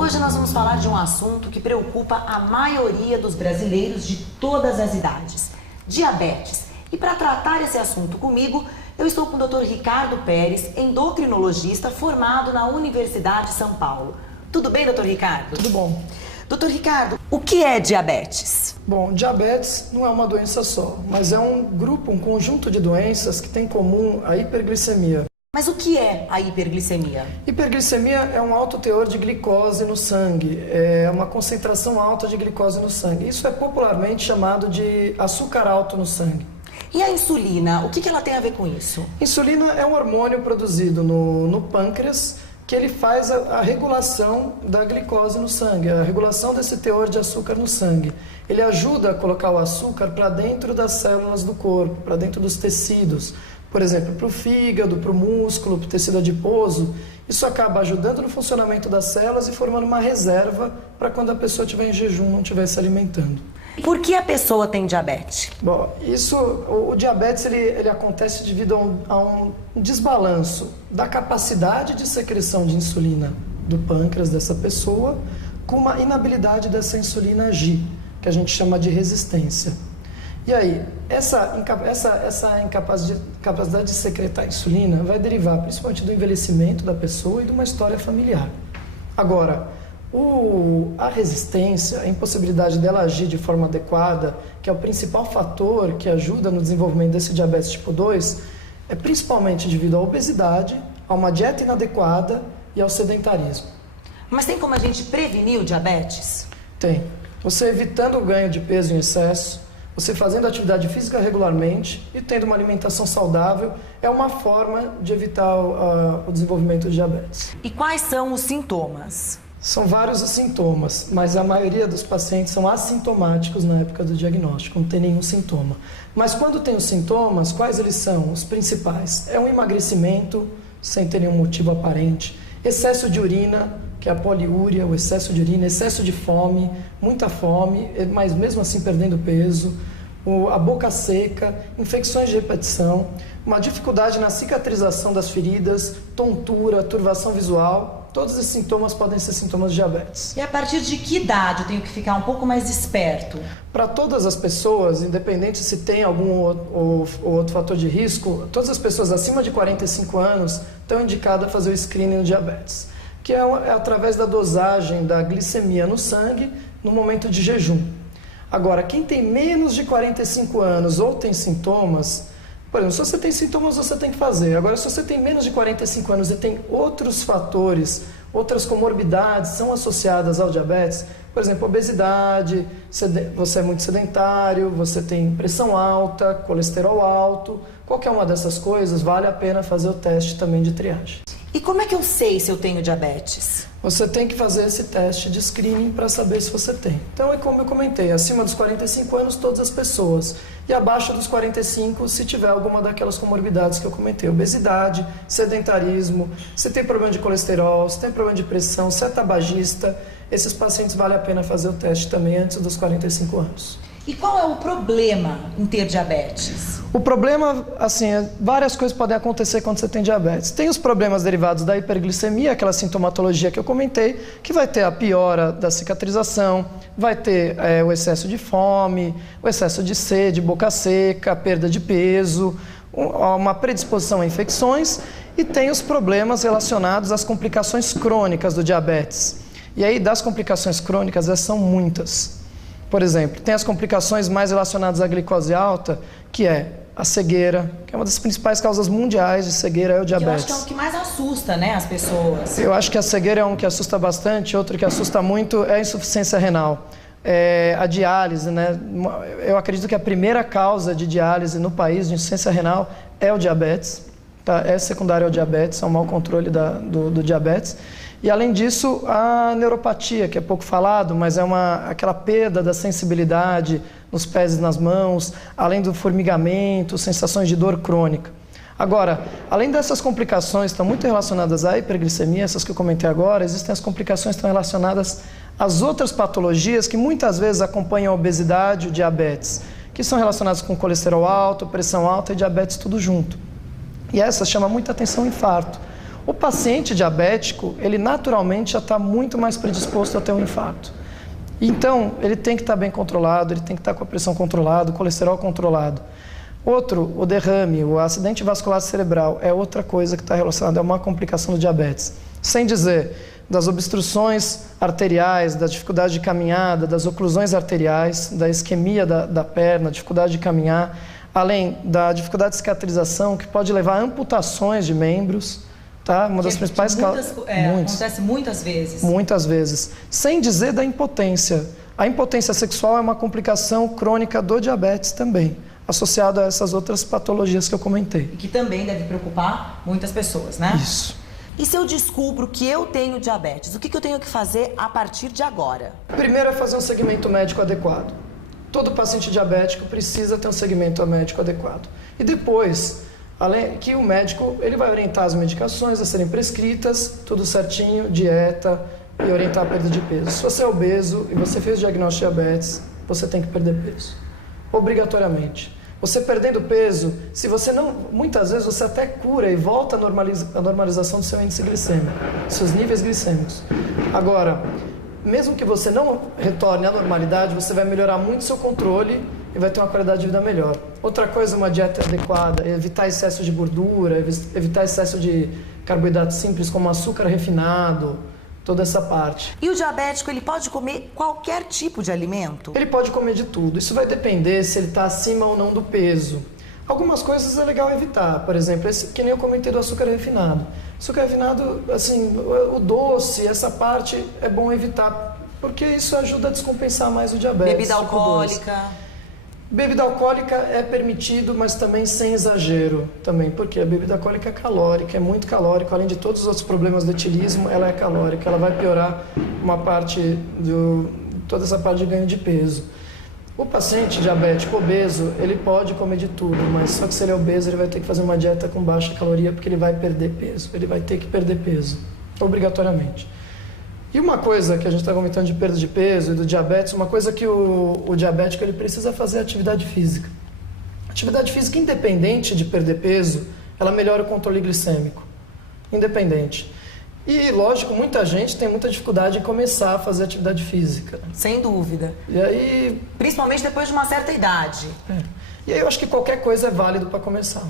Hoje nós vamos falar de um assunto que preocupa a maioria dos brasileiros de todas as idades: diabetes. E para tratar esse assunto comigo, eu estou com o Dr. Ricardo Pérez, endocrinologista formado na Universidade de São Paulo. Tudo bem, Dr. Ricardo? Tudo bom. Dr. Ricardo, o que é diabetes? Bom, diabetes não é uma doença só, mas é um conjunto de doenças que tem em comum a hiperglicemia. Mas o que é a hiperglicemia? Hiperglicemia é um alto teor de glicose no sangue, é uma concentração alta de glicose no sangue. Isso é popularmente chamado de açúcar alto no sangue. E a insulina, o que ela tem a ver com isso? Insulina é um hormônio produzido no pâncreas, que ele faz a regulação da glicose no sangue, a regulação desse teor de açúcar no sangue. Ele ajuda a colocar o açúcar para dentro das células do corpo, para dentro dos tecidos. Por exemplo, para o fígado, para o músculo, para o tecido adiposo. Isso acaba ajudando no funcionamento das células e formando uma reserva para quando a pessoa estiver em jejum, não estiver se alimentando. Por que a pessoa tem diabetes? Bom, o diabetes ele acontece devido a um desbalanço da capacidade de secreção de insulina do pâncreas dessa pessoa com uma inabilidade dessa insulina agir, que a gente chama de resistência. E aí, essa incapacidade de secretar insulina vai derivar principalmente do envelhecimento da pessoa e de uma história familiar. Agora, a resistência, a impossibilidade dela agir de forma adequada, que é o principal fator que ajuda no desenvolvimento desse diabetes tipo 2, é principalmente devido à obesidade, a uma dieta inadequada e ao sedentarismo. Mas tem como a gente prevenir o diabetes? Tem. Você evitando o ganho de peso em excesso, você fazendo atividade física regularmente e tendo uma alimentação saudável é uma forma de evitar o desenvolvimento do diabetes. E quais são os sintomas? São vários os sintomas, mas a maioria dos pacientes são assintomáticos na época do diagnóstico, não tem nenhum sintoma. Mas quando tem os sintomas, quais eles são? Os principais. É um emagrecimento sem ter nenhum motivo aparente, excesso de urina, que é a poliúria, o excesso de urina, excesso de fome, muita fome, mas mesmo assim perdendo peso, a boca seca, infecções de repetição, uma dificuldade na cicatrização das feridas, tontura, turvação visual. Todos esses sintomas podem ser sintomas de diabetes. E a partir de que idade eu tenho que ficar um pouco mais esperto? Para todas as pessoas, independente se tem algum outro fator de risco, todas as pessoas acima de 45 anos estão indicadas a fazer o screening do diabetes, que é através da dosagem da glicemia no sangue no momento de jejum. Agora, quem tem menos de 45 anos ou tem sintomas, por exemplo, se você tem sintomas, você tem que fazer. Agora, se você tem menos de 45 anos e tem outros fatores, outras comorbidades são associadas ao diabetes, por exemplo, obesidade, você é muito sedentário, você tem pressão alta, colesterol alto, qualquer uma dessas coisas, vale a pena fazer o teste também de triagem. E como é que eu sei se eu tenho diabetes? Você tem que fazer esse teste de screening para saber se você tem. Então, é como eu comentei, acima dos 45 anos, todas as pessoas. E abaixo dos 45, se tiver alguma daquelas comorbidades que eu comentei. Obesidade, sedentarismo, se tem problema de colesterol, se tem problema de pressão, se é tabagista, esses pacientes vale a pena fazer o teste também antes dos 45 anos. E qual é o problema em ter diabetes? O problema, assim, várias coisas podem acontecer quando você tem diabetes. Tem os problemas derivados da hiperglicemia, aquela sintomatologia que eu comentei, que vai ter a piora da cicatrização, vai ter o excesso de fome, o excesso de sede, boca seca, perda de peso, uma predisposição a infecções, e tem os problemas relacionados às complicações crônicas do diabetes. E aí, das complicações crônicas, essas são muitas. Por exemplo, tem as complicações mais relacionadas à glicose alta, que é a cegueira, que é uma das principais causas mundiais de cegueira, é o diabetes. Eu acho que é o que mais assusta, né, as pessoas. Eu acho que a cegueira é um que assusta bastante, outro que assusta muito é a insuficiência renal. A diálise, né? Eu acredito que a primeira causa de diálise no país de insuficiência renal é o diabetes. Tá? É secundário ao diabetes, é um mau controle do diabetes. E além disso, a neuropatia, que é pouco falado, mas é aquela perda da sensibilidade nos pés e nas mãos, além do formigamento, sensações de dor crônica. Agora, além dessas complicações que estão muito relacionadas à hiperglicemia, essas que eu comentei agora, existem as complicações que estão relacionadas às outras patologias que muitas vezes acompanham a obesidade e o diabetes, que são relacionadas com colesterol alto, pressão alta e diabetes tudo junto. E essas chamam muita atenção o infarto. O paciente diabético, ele naturalmente já está muito mais predisposto a ter um infarto. Então, ele tem que estar bem controlado, ele tem que estar com a pressão controlada, o colesterol controlado. Outro, o derrame, o acidente vascular cerebral é outra coisa que está relacionada a uma complicação do diabetes. Sem dizer das obstruções arteriais, da dificuldade de caminhada, das oclusões arteriais, da isquemia da perna, dificuldade de caminhar, além da dificuldade de cicatrização, que pode levar a amputações de membros. Tá? Uma das principais causas. Acontece muitas vezes. Muitas vezes. Sem dizer da impotência. A impotência sexual é uma complicação crônica do diabetes também, associado a essas outras patologias que eu comentei. E que também deve preocupar muitas pessoas, né? Isso. E se eu descubro que eu tenho diabetes, o que eu tenho que fazer a partir de agora? Primeiro é fazer um segmento médico adequado. Todo paciente diabético precisa ter um segmento médico adequado. E depois, além que o médico ele vai orientar as medicações a serem prescritas, tudo certinho, dieta e orientar a perda de peso. Se você é obeso e você fez o diagnóstico de diabetes, você tem que perder peso. Obrigatoriamente. Você perdendo peso, se você não, muitas vezes você até cura e volta à normalização do seu índice glicêmico, seus níveis glicêmicos. Agora, mesmo que você não retorne à normalidade, você vai melhorar muito seu controle e vai ter uma qualidade de vida melhor. Outra coisa, uma dieta adequada, evitar excesso de gordura, evitar excesso de carboidratos simples como açúcar refinado, toda essa parte. E o diabético, ele pode comer qualquer tipo de alimento? Ele pode comer de tudo. Isso vai depender se ele está acima ou não do peso. Algumas coisas é legal evitar. Por exemplo, que nem eu comentei do açúcar refinado. Açúcar refinado, assim, o doce, essa parte é bom evitar, porque isso ajuda a descompensar mais o diabetes. Bebida alcoólica. Bebida alcoólica é permitido, mas também sem exagero, também, porque a bebida alcoólica é calórica, é muito calórica, além de todos os outros problemas do etilismo, ela é calórica, ela vai piorar toda essa parte de ganho de peso. O paciente diabético obeso, ele pode comer de tudo, mas só que se ele é obeso, ele vai ter que fazer uma dieta com baixa caloria, porque ele vai perder peso, ele vai ter que perder peso, obrigatoriamente. E uma coisa que a gente está comentando de perda de peso e do diabetes, uma coisa que o diabético ele precisa fazer é atividade física. Atividade física independente de perder peso, ela melhora o controle glicêmico, independente. E, lógico, muita gente tem muita dificuldade em começar a fazer atividade física. Sem dúvida. E aí... Principalmente depois de uma certa idade. E aí eu acho que qualquer coisa é válido para começar.